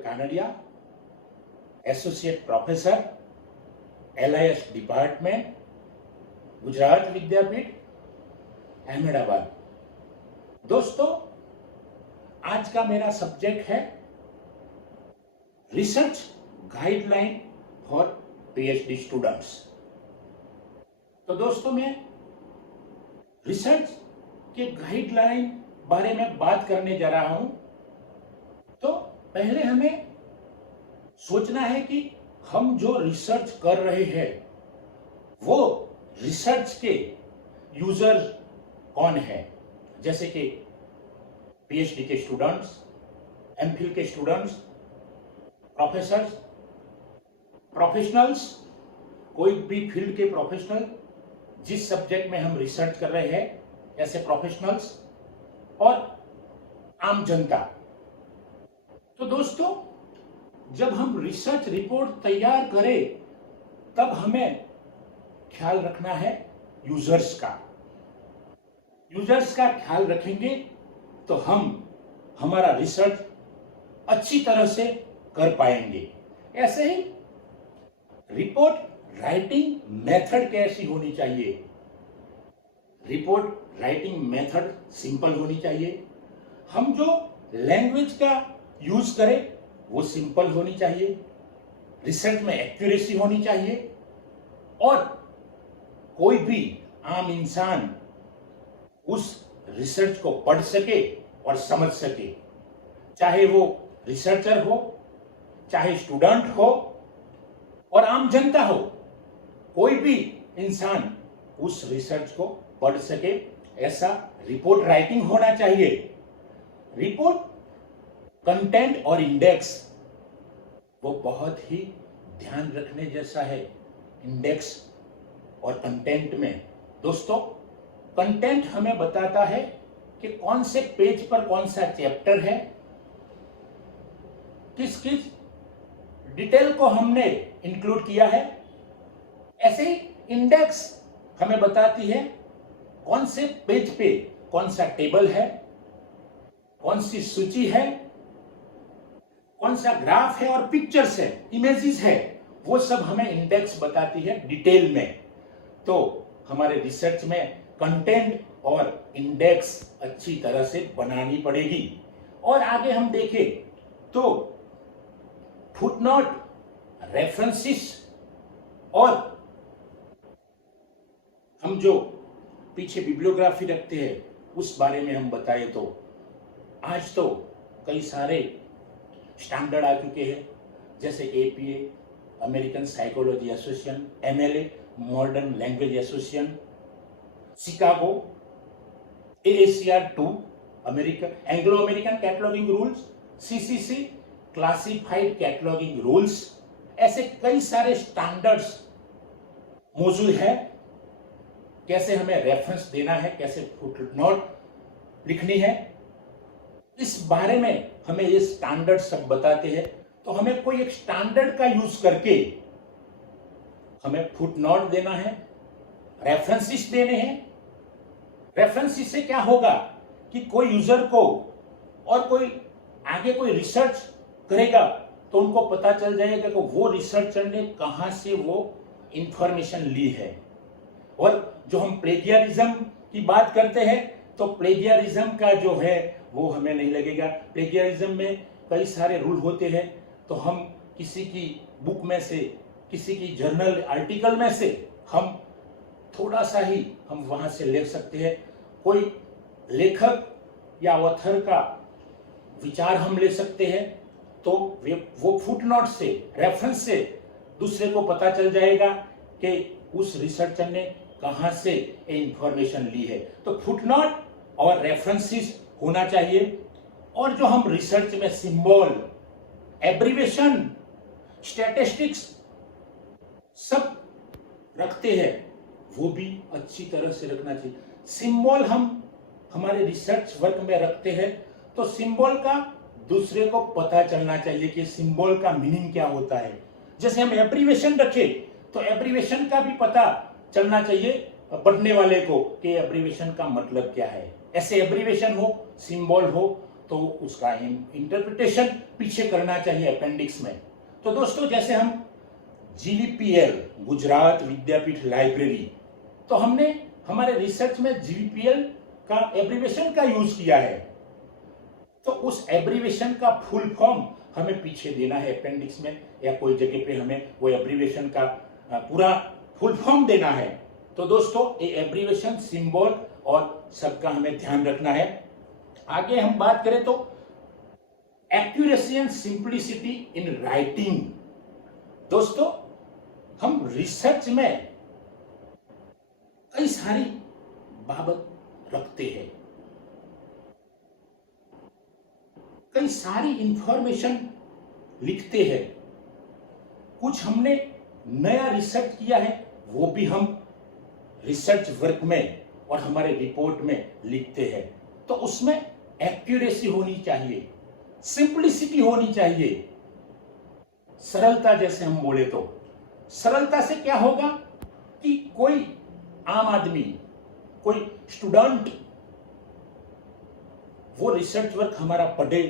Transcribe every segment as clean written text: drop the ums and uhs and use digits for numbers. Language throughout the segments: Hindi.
કાનડિયા, associate professor, LIS department, Gujarat Vidyapith, Ahmedabad. दोस्तों, आज का मेरा सब्जेक्ट है research guideline for PhD students. तो दोस्तों, मैं रिसर्च के गाइडलाइन बारे में बात करने जा रहा हूं। तो पहले हमें सोचना है कि हम जो रिसर्च कर रहे हैं वो रिसर्च के यूजर कौन है। जैसे कि PhD के स्टूडेंट्स, MPhil के स्टूडेंट्स, प्रोफेसर्स, प्रोफेशनल्स, कोई भी फील्ड के प्रोफेशनल जिस सब्जेक्ट में हम रिसर्च कर रहे हैं, ऐसे प्रोफेशनल्स और आम जनता। तो दोस्तों, जब हम रिसर्च रिपोर्ट तैयार करें तब हमें ख्याल रखना है यूजर्स का। यूजर्स का ख्याल रखेंगे तो हम हमारा रिसर्च अच्छी तरह से कर पाएंगे। ऐसे ही रिपोर्ट राइटिंग मेथड कैसी होनी चाहिए। रिपोर्ट राइटिंग मेथड सिंपल होनी चाहिए। हम जो लैंग्वेज का यूज करें वो सिंपल होनी चाहिए। रिसर्च में एक्यूरेसी होनी चाहिए और कोई भी आम इंसान उस रिसर्च को पढ़ सके और समझ सके, चाहे वो रिसर्चर हो, चाहे स्टूडेंट हो और आम जनता हो। कोई भी इंसान उस रिसर्च को पढ़ सके, ऐसा रिपोर्ट राइटिंग होना चाहिए। रिपोर्ट कंटेंट और इंडेक्स वो बहुत ही ध्यान रखने जैसा है। इंडेक्स और कंटेंट में दोस्तों, कंटेंट हमें बताता है कि कौन से पेज पर कौन सा चैप्टर है, किस किस डिटेल को हमने इंक्लूड किया है। ऐसे ही इंडेक्स हमें बताती है कौन से पेज पे कौन सा टेबल है, कौन सी सूची है, कौन सा ग्राफ है और पिक्चर्स है, इमेजेस है, वो सब हमें इंडेक्स बताती है डिटेल में। तो हमारे रिसर्च में कंटेंट और इंडेक्स अच्छी तरह से बनानी पड़ेगी। और आगे हम देखें तो फुटनोट, रेफरेंसेस और हम जो पीछे बिब्लियोग्राफी रखते हैं उस बारे में हम बताएं तो आज तो कई सारे स्टैंडर्ड आ चुके हैं, जैसे APA, American psychology association, MLA, modern language association, Chicago, AACR2, American Anglo American cataloguing rules, CCC, classified cataloguing rules. ऐसे कई सारे स्टैंडर्ड्स मौजूद है। कैसे हमें रेफरेंस देना है, कैसे फुटनोट लिखनी है, इस बारे में हमें ये स्टैंडर्ड सब बताते हैं। तो हमें कोई एक स्टैंडर्ड का यूज करके हमें फुटनोट देना है, रेफरेंसेस देने हैं। रेफरेंसेस से क्या होगा कि कोई यूजर को और कोई आगे कोई रिसर्च करेगा तो उनको पता चल जाएगा कि वो रिसर्चर ने कहां से वो इंफॉर्मेशन ली है। और जो हम प्लेगियरिज्म की बात करते हैं तो प्लेगियरिज्म का जो है वो हमें नहीं लगेगा। प्लेगियरिज्म में कई सारे रूल होते हैं, तो हम किसी की बुक में से, किसी की जर्नल आर्टिकल में से हम थोड़ा सा ही हम वहां से ले सकते हैं। कोई लेखक या ऑथर का विचार हम ले सकते हैं, तो वो फुटनोट से, रेफरेंस से दूसरे को पता चल जाएगा कि उस रिसर्चर ने कहां से ये इंफॉर्मेशन ली है। तो फुटनोट और रेफरेंसेस होना चाहिए। और जो हम रिसर्च में सिंबल, एब्रिविएशन, स्टैटिस्टिक्स सब रखते हैं वो भी अच्छी तरह से रखना चाहिए। सिंबल हम हमारे रिसर्च वर्क में रखते हैं तो सिंबल का दूसरे को पता चलना चाहिए कि सिंबल का मीनिंग क्या होता है। जैसे हम एब्रिविएशन रखे तो एब्रिविएशन का भी पता चलना चाहिए पढ़ने वाले को कि एब्रिविएशन का मतलब क्या है। ऐसे एब्रिविएशन हो, सिंबल हो तो उसका इंटरप्रिटेशन पीछे करना चाहिए अपेंडिक्स में। तो दोस्तों जैसे हम GVPL गुजरात विद्यापीठ लाइब्रेरी, तो हमने हमारे रिसर्च में GVPL का एब्रीविएशन का यूज किया है, तो उस एब्रीविएशन का फुल फॉर्म हमें पीछे देना है अपेंडिक्स में, या कोई जगह पे हमें वो एब्रीविएशन का पूरा फुल फॉर्म देना है। तो दोस्तों ये एब्रीविएशन, सिंबल और सबका हमें ध्यान रखना है। आगे हम बात करें तो accuracy and simplicity in writing. दोस्तों हम रिसर्च में कई सारी बाबत रखते हैं, कई सारी इंफॉर्मेशन लिखते हैं, कुछ हमने नया रिसर्च किया है वो भी हम रिसर्च वर्क में और हमारे रिपोर्ट में लिखते हैं। तो उसमें एक्यूरेसी होनी चाहिए, सिंप्लिसिटी होनी चाहिए, सरलता। जैसे हम बोले तो सरलता से क्या होगा कि कोई आम आदमी, कोई स्टूडेंट वो रिसर्च वर्क हमारा पढ़े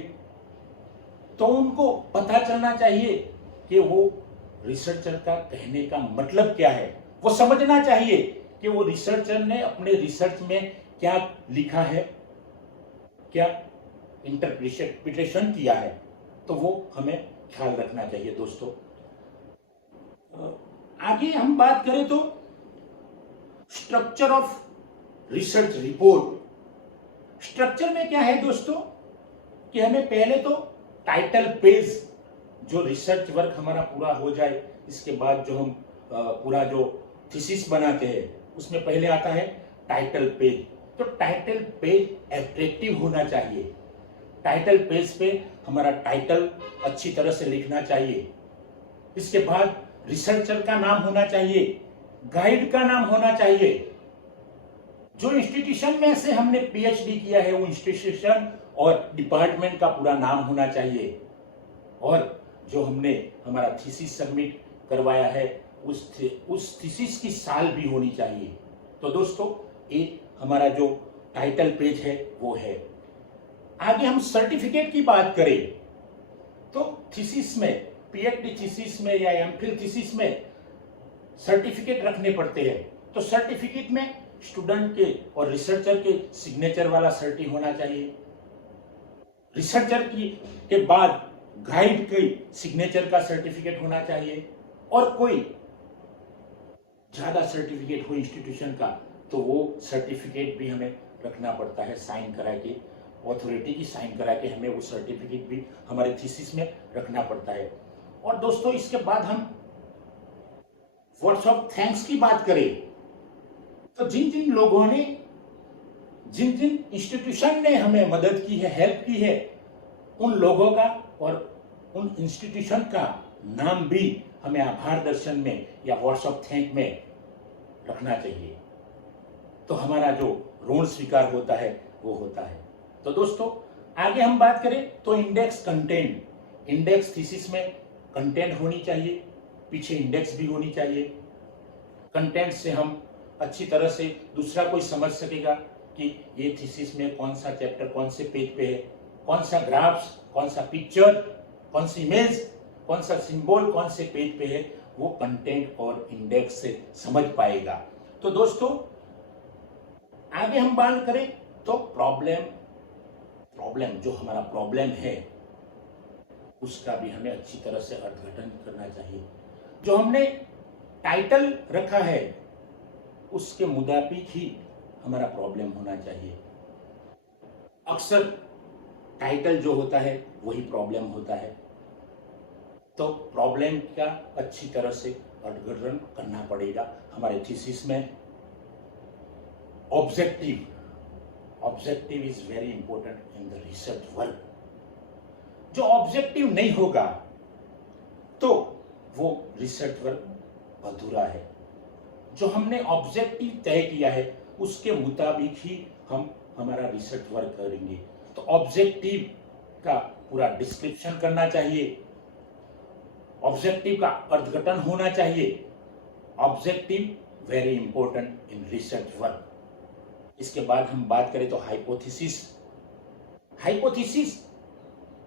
तो उनको पता चलना चाहिए कि वो रिसर्चर का कहने का मतलब क्या है। वो समझना चाहिए कि वो रिसर्चर ने अपने रिसर्च में क्या लिखा है, क्या इंटरप्रिटेशन किया है। तो वो हमें ख्याल रखना चाहिए दोस्तों। आगे हम बात करें तो structure of research report. Structure में क्या है दोस्तों कि हमें पहले तो टाइटल पेज, जो रिसर्च वर्क हमारा पूरा हो जाए इसके बाद जो हम पूरा जो थीसिस बनाते हैं उसमें पहले आता है टाइटल पेज। तो टाइटल पेज अट्रैक्टिव होना चाहिए, टाइटल पेज पे हमारा टाइटल अच्छी तरह से लिखना चाहिए। इसके बाद रिसर्चर का नाम होना चाहिए, गाइड का नाम होना चाहिए, जो इंस्टीट्यूशन में से हमने PhD किया है वो इंस्टीट्यूशन और डिपार्टमेंट का पूरा नाम होना चाहिए, और जो हमने हमारा थीसिस सबमिट करवाया है उस थीसिस की साल भी होनी चाहिए। तो दोस्तों ये हमारा जो टाइटल पेज है वो है। आगे हम सर्टिफिकेट की बात करें तो थीसिस में, PhD थीसिस में या MPhil थीसिस में सर्टिफिकेट रखने पड़ते हैं। तो सर्टिफिकेट में स्टूडेंट के और रिसर्चर के सिग्नेचर वाला सर्टी होना चाहिए। रिसर्चर के बाद गाइड के सिग्नेचर का सर्टिफिकेट होना चाहिए, और कोई ज्यादा सर्टिफिकेट हो इंस्टीट्यूशन का तो वो सर्टिफिकेट भी हमें रखना पड़ता है, साइन करा के, ऑथोरिटी की साइन करा के हमें वो सर्टिफिकेट भी हमारे थीसिस में रखना पड़ता है। और दोस्तों इसके बाद हम वर्ड्स ऑफ थैंक्स की बात करें तो जिन जिन लोगों ने, जिन जिन इंस्टीट्यूशन ने हमें मदद की है, हेल्प की है, उन लोगों का और उन इंस्टीट्यूशन का नाम भी हमें आभार दर्शन में या वर्ड्स ऑफ थैंक में रखना चाहिए। तो हमारा जो ऋण स्वीकार होता है वो होता है। तो दोस्तों आगे हम बात करें तो इंडेक्स कंटेंट। इंडेक्स थीसिस में कंटेंट होनी चाहिए, पीछे इंडेक्स भी होनी चाहिए। कंटेंट से हम अच्छी तरह से दूसरा कोई समझ सकेगा कि ये थीसिस में कौन सा चैप्टर कौन से पेज पे है, कौन सा ग्राफ्स, कौन सा पिक्चर, कौन सी इमेज, कौन सा सिंबल कौन से पेज पे है, वो कंटेंट और इंडेक्स से समझ पाएगा। तो दोस्तों आगे हम बात करें तो प्रॉब्लम जो हमारा प्रॉब्लम है उसका भी हमें अच्छी तरह से अर्थघटन करना चाहिए। जो हमने टाइटल रखा है उसके मुताबिक ही हमारा प्रॉब्लम होना चाहिए। अक्सर टाइटल जो होता है वही प्रॉब्लम होता है। तो प्रॉब्लम का अच्छी तरह से अर्थघटन करना पड़ेगा हमारे थीसिस में। Objective is very important in the research work. जो ऑब्जेक्टिव नहीं होगा तो वो रिसर्च वर्क अधूरा है। जो हमने ऑब्जेक्टिव तय किया है उसके मुताबिक ही हम हमारा रिसर्च वर्क करेंगे। तो ऑब्जेक्टिव का पूरा डिस्क्रिप्शन करना चाहिए, ऑब्जेक्टिव का अर्थघटन होना चाहिए। Objective very important in research work. इसके बाद हम बात करें तो हाइपोथेसिस। हाइपोथेसिस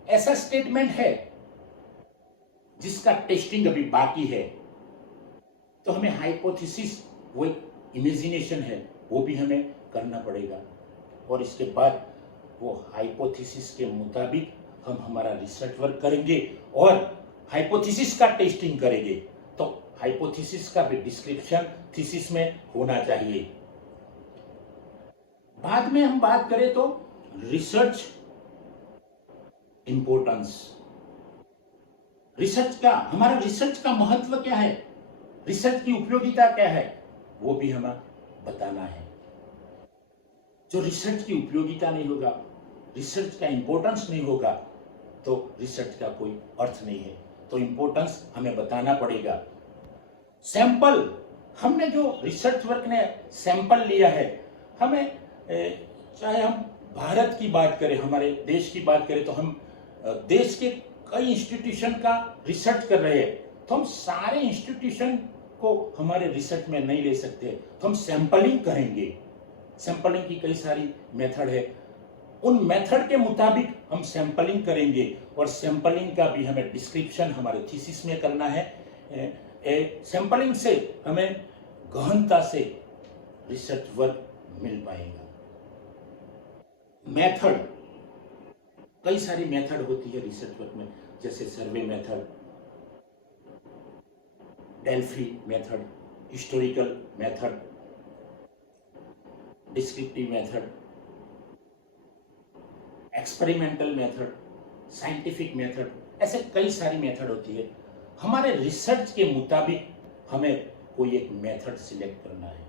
ऐसा स्टेटमेंट है जिसका टेस्टिंग अभी बाकी है, तो हमें हाइपोथेसिस वो इमेजिनेशन है वो भी हमें करना पड़ेगा, और इसके बाद वो हाइपोथेसिस के मुताबिक हम हमारा रिसर्च वर्क करेंगे और हाइपोथेसिस का टेस्टिंग करेंगे। तो हाइपोथेसिस का भी डिस्क्रिप्शन थीसिस में होना चाहिए। बाद में हम बात करें तो रिसर्च इंपॉर्टेंस, रिसर्च का, हमारा रिसर्च का महत्व क्या है, रिसर्च की उपयोगिता क्या है, वो भी हमें बताना है। जो रिसर्च की उपयोगिता नहीं होगा, रिसर्च का इंपॉर्टेंस नहीं होगा, तो रिसर्च का कोई अर्थ नहीं है। तो इंपॉर्टेंस हमें बताना पड़ेगा। सैंपल, हमने जो रिसर्च वर्क ने सैंपल लिया है, हमें चाहे हम भारत की बात करें, हमारे देश की बात करें, तो हम देश के कई इंस्टीट्यूशन का रिसर्च कर रहे हैं, तो हम सारे इंस्टीट्यूशन को हमारे रिसर्च में नहीं ले सकते, तो हम सैंपलिंग करेंगे। सैंपलिंग की कई सारी मेथड है, उन मेथड के मुताबिक हम सैंपलिंग करेंगे, और सैंपलिंग का भी हमें डिस्क्रिप्शन हमारे थीसिस में करना है। सैंपलिंग से हमें गहनता से रिसर्च वर्क मिल पाएगा। मेथड, कई सारी मेथड होती है रिसर्च वर्क में, जैसे survey method, Delphi method, historical method, descriptive method, experimental method, scientific method, ऐसे कई सारी मेथड होती है। हमारे रिसर्च के मुताबिक हमें कोई एक मेथड सिलेक्ट करना है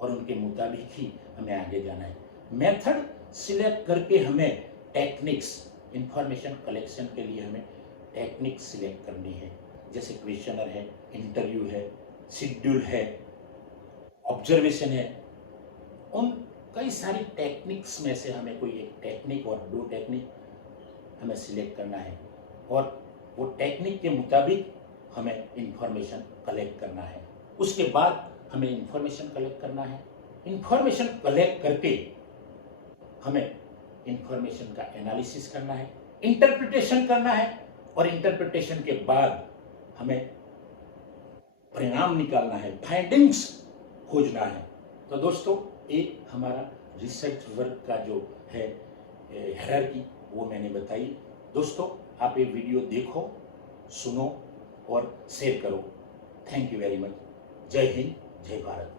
और उनके मुताबिक ही हमें आगे जाना है। मेथड सिलेक्ट करके हमें टेक्निक्स, इंफॉर्मेशन कलेक्शन के लिए हमें टेक्निक सिलेक्ट करनी है, जैसे क्वेश्चनर है, इंटरव्यू है, शेड्यूल है, ऑब्जर्वेशन है। उन कई सारी टेक्निक्स में से हमें कोई एक टेक्निक और दो टेक्निक हमें सिलेक्ट करना है, और वो टेक्निक के मुताबिक हमें इंफॉर्मेशन कलेक्ट करना है। उसके बाद हमें इंफॉर्मेशन कलेक्ट करना है। इंफॉर्मेशन कलेक्ट करके हमें इंफॉर्मेशन का एनालिसिस करना है, इंटरप्रिटेशन करना है, और इंटरप्रिटेशन के बाद हमें परिणाम निकालना है, फाइंडिंग्स खोजना है। तो दोस्तों, एक हमारा रिसर्च वर्क का जो है हायरार्की वो मैंने बताई। दोस्तों, आप ये वीडियो देखो, सुनो और शेयर करो। Thank you very much. जय हिंद, जय भारत।